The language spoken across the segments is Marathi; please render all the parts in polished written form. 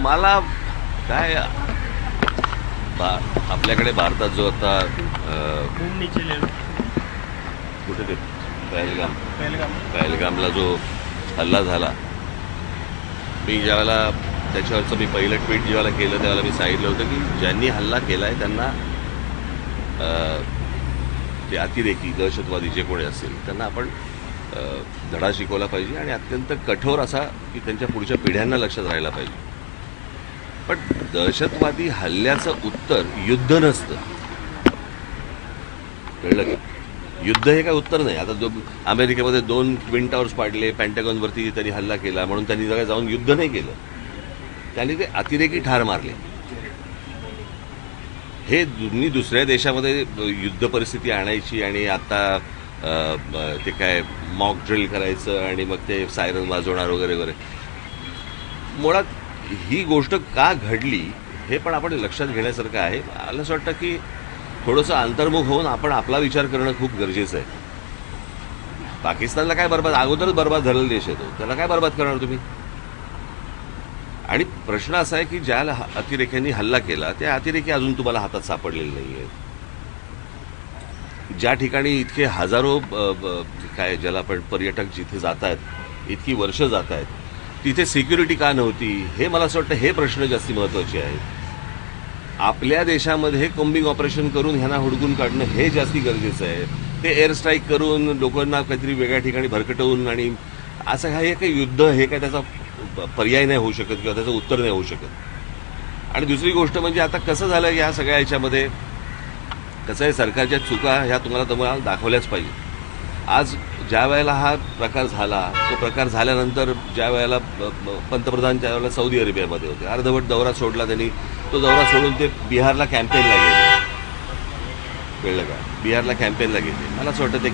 मला काय आपल्याकडे भारतात जो आता खूप नीचे लेवल कुठे ते पहलगाम पहलगाम पहलगामला जो हल्ला झाला, मी ज्यावेळेला त्याच्यावरचं मी पहिलं ट्विट जेव्हा केलं त्यावेळेला मी सांगितलं होतं की ज्यांनी हल्ला केला आहे त्यांना ते अतिरेकी दहशतवादी जे कोणी असेल त्यांना आपण धडा शिकवला पाहिजे आणि अत्यंत कठोर असा की त्यांच्या पुढच्या पिढ्यांना लक्षात राहायला पाहिजे. पण दहशतवादी हल्ल्याचं उत्तर युद्ध नसतं, कळलं का? युद्ध हे काय उत्तर नाही. आता अमेरिकेमध्ये 2 ट्विन टावर्स पाडले, पेंटागॉनवरती त्यांनी हल्ला केला म्हणून त्यांनी जरा जाऊन युद्ध नाही केलं, त्यांनी ते अतिरेकी ठार मारले. हे दोन्ही दुसऱ्या देशामध्ये युद्ध परिस्थिती आणायची आणि आता ते काय मॉक ड्रिल करायचं आणि मग ते सायरन वाजवणार वगैरे वगैरे. मुळात ही गोष्ट का घडली हे पण आपण लक्षात घेण्यासारखं आहे. मला असं वाटतं की थोडंसं अंतर्मुख होऊन आपण आपला विचार करणं खूप गरजेचं आहे. पाकिस्तानला काय बरबाद, अगोदरच बरबाद झालेला देश आहे तो, त्याला काय बरबाद करणार तुम्ही? आणि प्रश्न असा आहे की ज्या अतिरेक्यांनी हल्ला केला त्या अतिरेकी अजून तुम्हाला हातात सापडलेले नाही आहेत. ज्या ठिकाणी इतके हजारो काय ज्याला आपण पर्यटक जिथे जात आहेत, इतकी वर्ष जात आहेत, तिथे सिक्युरिटी का नव्हती हे मला असं वाटतं हे प्रश्न जास्ती महत्त्वाचे आहेत. आपल्या देशामध्ये कॉम्बिंग ऑपरेशन करून ह्यांना हुडकून काढणं हे जास्ती गरजेचं आहे. ते एअर स्ट्राईक करून लोकांना काहीतरी वेगळ्या ठिकाणी भरकटवून आणि असं हे काही युद्ध हे काय त्याचा पर्याय नाही होऊ शकत किंवा त्याचं उत्तर नाही होऊ शकत. आणि दुसरी गोष्ट म्हणजे आता कसं झालं या सगळ्या ह्याच्यामध्ये, कसं आहे, सरकारच्या चुका ह्या तुम्हाला दाखवल्याच पाहिजे. आज ज्या वेळेला हा प्रकार झाला, तो प्रकार झाल्यानंतर ज्या वेळेला पंतप्रधान त्यावेळेला सौदी अरेबियामध्ये होते, अर्धवट दौरा सोडला त्यांनी. तो दौरा सोडून ते बिहारला कॅम्पेनला गेले, कळलं का? बिहारला कॅम्पेनला गेले. मला असं वाटतं ते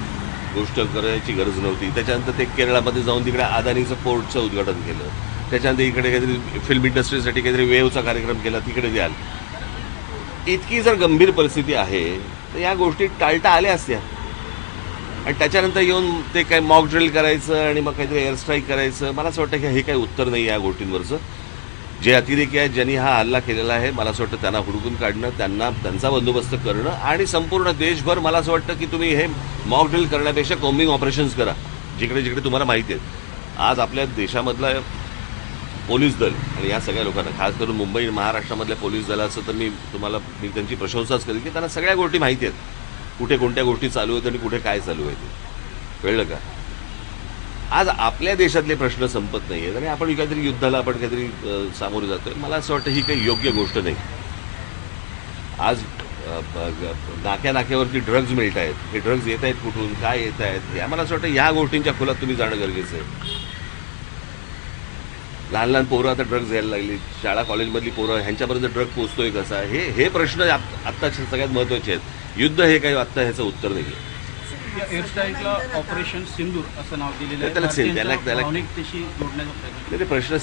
गोष्ट करायची गरज नव्हती. त्याच्यानंतर ते केरळामध्ये जाऊन तिकडे अदानीचं पोर्टचं उद्घाटन केलं. त्याच्यानंतर इकडे काहीतरी फिल्म इंडस्ट्रीसाठी काहीतरी वेवचा कार्यक्रम केला, तिकडे द्याल. इतकी जर गंभीर परिस्थिती आहे तर या गोष्टी टाळता आल्या असत्या. आणि त्याच्यानंतर येऊन ते काय मॉक ड्रिल करायचं आणि मग काहीतरी एअर स्ट्राईक करायचं, मला असं वाटतं की हे काही उत्तर नाही या गोष्टींवरचं. जे अतिरेकी आहेत, ज्यांनी हा हल्ला केलेला आहे, मला असं वाटतं त्यांना हुडकून काढणं, त्यांचा बंदोबस्त करणं आणि संपूर्ण देशभर मला असं वाटतं की तुम्ही हे मॉक ड्रिल करण्यापेक्षा कॉम्बिंग ऑपरेशन्स करा जिकडे जिकडे तुम्हाला माहिती आहेत. आज आपल्या देशामधला पोलीस दल आणि या सगळ्या लोकांना, खास करून मुंबई महाराष्ट्रामधल्या पोलीस दलाचं तर मी त्यांची प्रशंसाच करेन की त्यांना सगळ्या गोष्टी माहिती आहेत, कुठे कोणत्या गोष्टी चालू आहेत आणि कुठे काय चालू आहे ते, कळलं का? आज आपल्या देशातले प्रश्न संपत नाही आहेत आणि आपण काहीतरी युद्धाला आपण काहीतरी सामोरे जातोय. मला असं वाटतं ही काही योग्य गोष्ट नाही. आज नाक्यावरती ड्रग्ज मिळत आहेत, हे ड्रग्ज येत आहेत कुठून, काय येत आहेत, मला असं वाटतं या गोष्टींच्या खोलात तुम्ही जाणं गरजेचं आहे. लहान लहान पोरं आता ड्रग्ज घ्यायला लागली, शाळा कॉलेजमधली पोरं, ह्यांच्यापर्यंत ड्रग पोचतोय कसा, हे प्रश्न आत्ता सगळ्यात महत्त्वाचे आहेत. युद्ध हे काही आत्ता ह्याचं उत्तर नाही आहे. एअर स्ट्राईकला ऑपरेशन सिंदूर असं नाव दिलेलं आहे. ते प्रश्न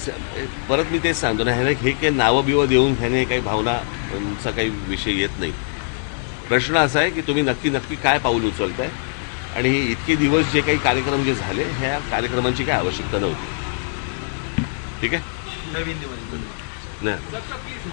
परत मी तेच सांगतो ना, हे काही नावं बिवं देऊन ह्याने काही भावनांचा काही विषय येत नाही. प्रश्न असा आहे की तुम्ही नक्की काय पाऊल उचलताय आणि हे इतके दिवस जे काही कार्यक्रम जे झाले ह्या कार्यक्रमांची काय आवश्यकता नव्हती. ठीक आहे, नवीन दिवाळी नाही